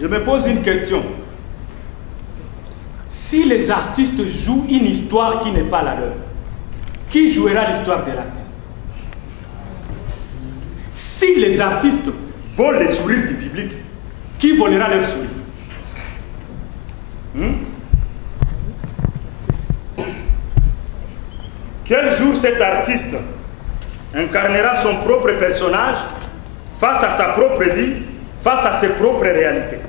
Je me pose une question. Si les artistes jouent une histoire qui n'est pas la leur, qui jouera l'histoire de l'artiste? Si les artistes volent les sourires du public, qui volera leurs sourires? Quel jour cet artiste incarnera son propre personnage face à sa propre vie, face à ses propres réalités?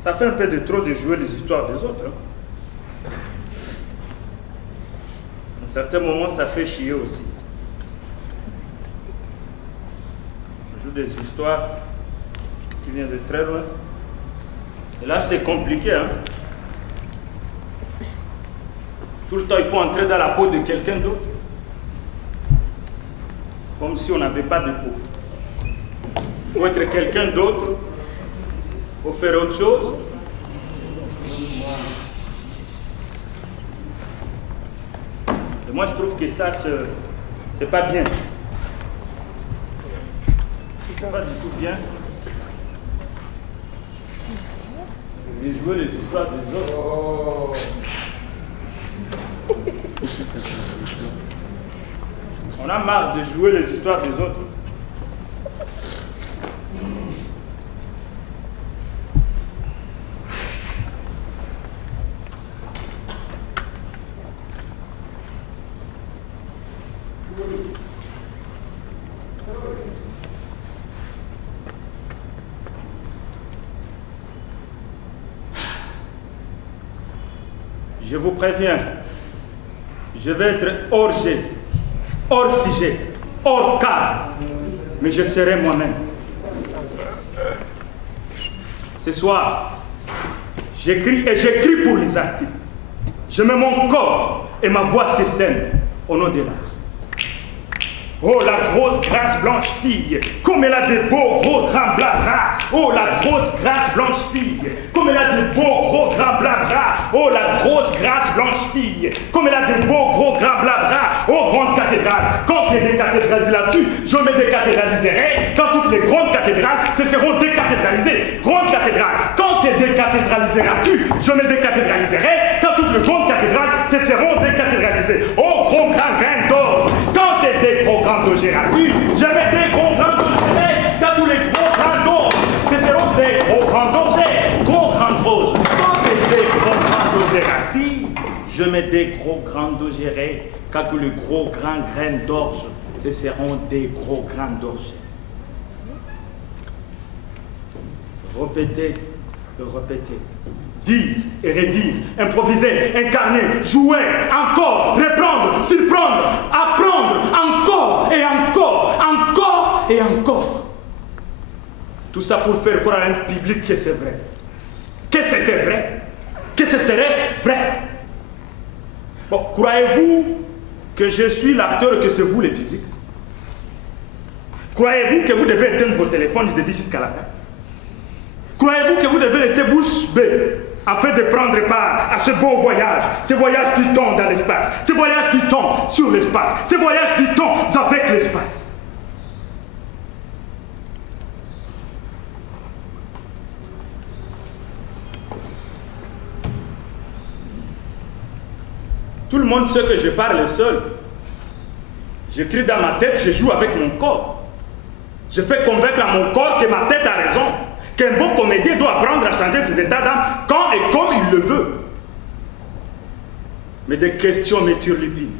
Ça fait un peu de trop de jouer les histoires des autres. À un certain moment, ça fait chier aussi. On joue des histoires qui viennent de très loin. Et là, c'est compliqué. Tout le temps, il faut entrer dans la peau de quelqu'un d'autre. Comme si on n'avait pas de peau. Il faut être quelqu'un d'autre. Il faut faire autre chose. Et moi, je trouve que ça, c'est pas bien. C'est pas du tout bien. Je vais jouer les histoires des autres. Oh. On a marre de jouer les histoires des autres. Je vous préviens, je vais être hors jet, hors sujet, hors cadre, mais je serai moi-même. Ce soir, j'écris et j'écris pour les artistes. Je mets mon corps et ma voix sur scène au nom de l'art. Oh, la grosse grasse blanche fille, comme elle a des beaux gros grands bras. Oh, la grosse grasse blanche fille, comme elle a des beaux gros grands bras. Oh, la grosse grasse blanche fille, comme elle a des beaux gros grands bras. Oh, grande cathédrale, quand tu es décathédralisé là-dessus, je me décathédraliserai. Quand toutes les grandes cathédrales se seront décathédralisées. Grande cathédrale, quand tu es décathédralisé là-dessus, je me décathédraliserai. Quand toutes les grandes cathédrales se seront décathédralisées. Oh, grand grain d'or, quand tu es des gros grands dogés là-dessus, je mets des gros grands dogés. Quand tous les gros grands d'or, ce seront des gros grands dogés. Gros grands dogés. Quand tu es des gros grands dogés là-dessus, je mets des gros grands dogés. Quand tous les gros grands grains d'orge, ce seront des gros grains d'orge. Répétez et répétez. Dire et redire, improviser, incarner, jouer, encore, reprendre, surprendre, apprendre, encore et encore, encore et encore. Tout ça pour faire croire à un public que c'est vrai, que c'était vrai, que ce serait vrai. Bon, croyez-vous que je suis l'acteur, que c'est vous le public? Croyez-vous que vous devez éteindre vos téléphones du début jusqu'à la fin? Croyez-vous que vous devez rester bouche bée afin de prendre part à ce beau voyage, ce voyage du temps dans l'espace, ce voyage du temps sur l'espace, ce voyage du temps avec l'espace? Tout le monde sait que je parle seul. J'écris dans ma tête, je joue avec mon corps. Je fais convaincre à mon corps que ma tête a raison. Qu'un bon comédien doit apprendre à changer ses états d'âme quand et comme il le veut. Mais des questions me turlupinent.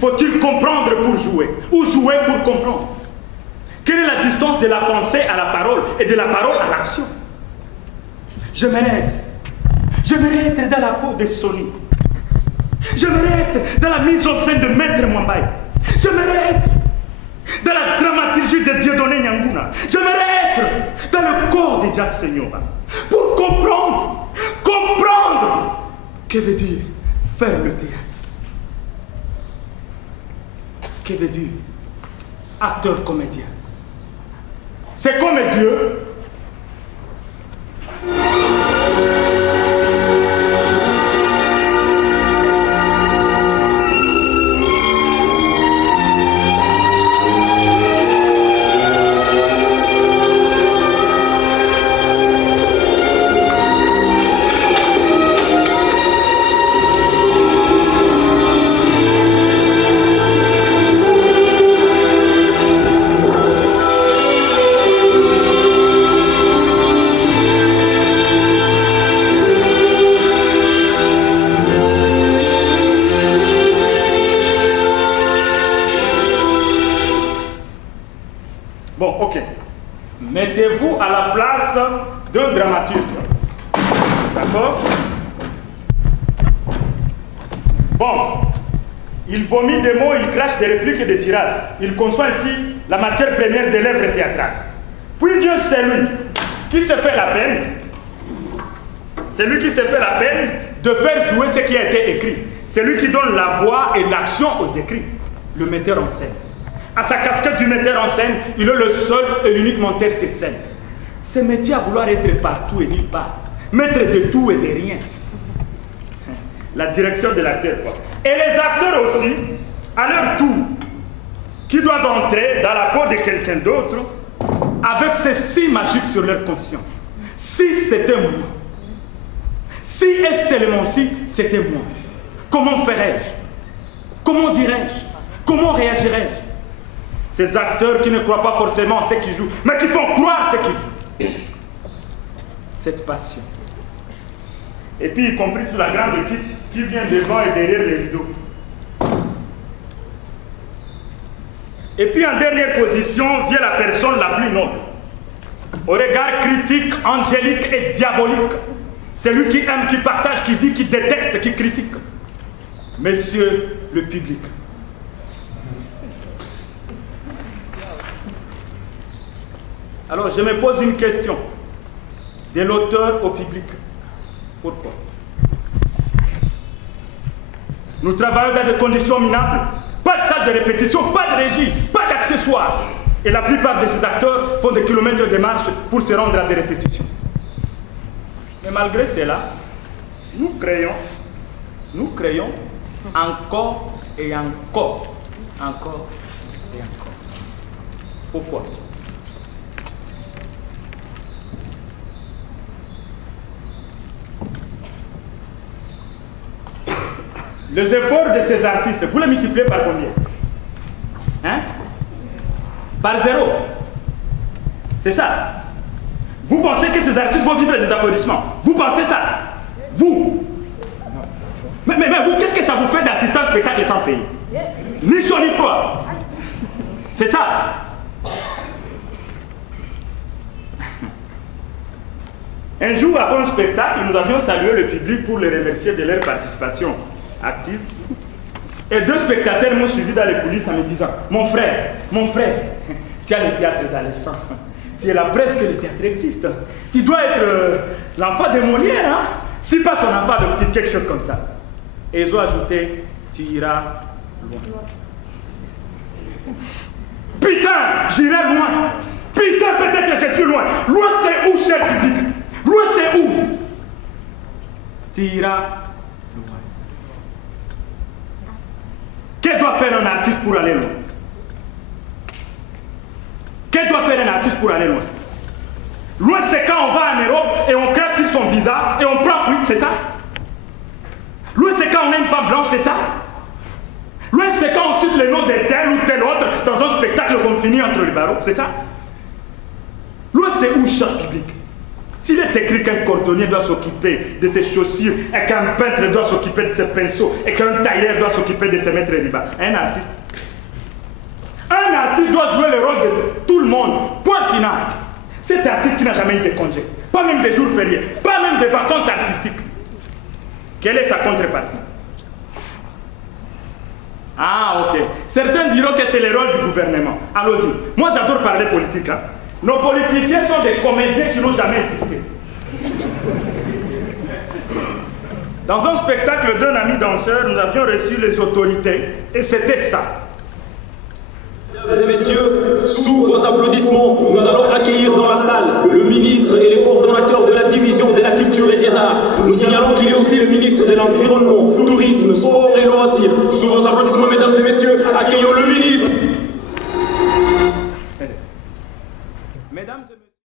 Faut-il comprendre pour jouer ou jouer pour comprendre? Quelle est la distance de la pensée à la parole et de la parole à l'action? J'aimerais être dans la peau de Sony. J'aimerais être dans la mise en scène de Maître Mwambaye. J'aimerais être dans la dramaturgie de Dieudonné Nyanguna. J'aimerais être dans le corps de Jack Senyora pour comprendre que veut dire faire le théâtre. Que veut dire acteur comédien. C'est comme Dieu. face d'un dramaturge. D'accord? Bon, il vomit des mots, il crache des répliques et des tirades. Il conçoit ainsi la matière première de l'œuvre théâtrale. Puis vient celui qui se fait la peine, de faire jouer ce qui a été écrit. C'est lui qui donne la voix et l'action aux écrits, le metteur en scène. À sa casquette du metteur en scène, il est le seul et l'unique monteur sur scène. Ce métier à vouloir être partout et nulle part, maître de tout et de rien. La direction de l'acteur, quoi. Et les acteurs aussi, à leur tour, qui doivent entrer dans la peau de quelqu'un d'autre, avec ces si magiques sur leur conscience. Si c'était moi, si et seulement si c'était moi, comment ferais-je? Comment dirais-je? Comment réagirais-je? Ces acteurs qui ne croient pas forcément en ce qu'ils jouent, mais qui font croire ce qu'ils jouent. Cette passion. Et puis, y compris sous la grande équipe qui vient devant et derrière les rideaux. Et puis, en dernière position, vient la personne la plus noble. Au regard critique, angélique et diabolique. Celui qui aime, qui partage, qui vit, qui déteste, qui critique. Messieurs le public. Alors, je me pose une question. De l'auteur au public. Pourquoi? Nous travaillons dans des conditions minables. Pas de salle de répétition, pas de régie, pas d'accessoires. Et la plupart de ces acteurs font des kilomètres de marche pour se rendre à des répétitions. Mais malgré cela, nous créons encore et encore, encore et encore. Pourquoi? Les efforts de ces artistes, vous les multipliez par combien? Hein? Par 0. C'est ça. Vous pensez que ces artistes vont vivre des applaudissements? Vous pensez ça? Vous? Mais vous, qu'est-ce que ça vous fait d'assister à un spectacle sans payer? Ni chaud ni froid. C'est ça. Un jour, après un spectacle, nous avions salué le public pour les remercier de leur participation active. Et 2 spectateurs m'ont suivi dans les coulisses en me disant: mon frère, tu as le théâtre dans le sang. Tu es la preuve que le théâtre existe. Tu dois être l'enfant de Molière, hein? Si pas son enfant adoptif, quelque chose comme ça. Et ils ont ajouté: tu iras loin. Putain, j'irai loin. Putain, peut-être que je suis loin. Loin, c'est où, cher public? Loin, c'est où? Tu iras loin. Que doit faire un artiste pour aller loin? Que doit faire un artiste pour aller loin? Loin, c'est quand on va en Europe et on crache sur son visa et on prend fuite, c'est ça? Loin, c'est quand on a une femme blanche, c'est ça? Loin, c'est quand on cite le nom de tel ou tel autre dans un spectacle qu'on finit entre les barreaux, c'est ça? Loin, c'est où, cher public? S'il est écrit qu'un cordonnier doit s'occuper de ses chaussures et qu'un peintre doit s'occuper de ses pinceaux et qu'un tailleur doit s'occuper de ses maîtres riba, un artiste doit jouer le rôle de tout le monde. Point final. Cet artiste qui n'a jamais eu de congé, pas même des jours fériés, pas même des vacances artistiques. Quelle est sa contrepartie? Ah, ok. Certains diront que c'est le rôle du gouvernement. Allons-y. Moi, j'adore parler politique. Hein. Nos politiciens sont des comédiens qui n'ont jamais existé. Dans un spectacle d'un ami danseur, nous avions reçu les autorités et c'était ça. Mesdames et messieurs, sous vos applaudissements, nous allons accueillir dans la salle le ministre et les coordonnateurs de la division de la culture et des arts. Nous signalons qu'il est aussi le ministre de l'Environnement, Tourisme, Sport et Loisirs. Sous vos applaudissements, mesdames et messieurs, accueillons le ministre. Mesdames et messieurs.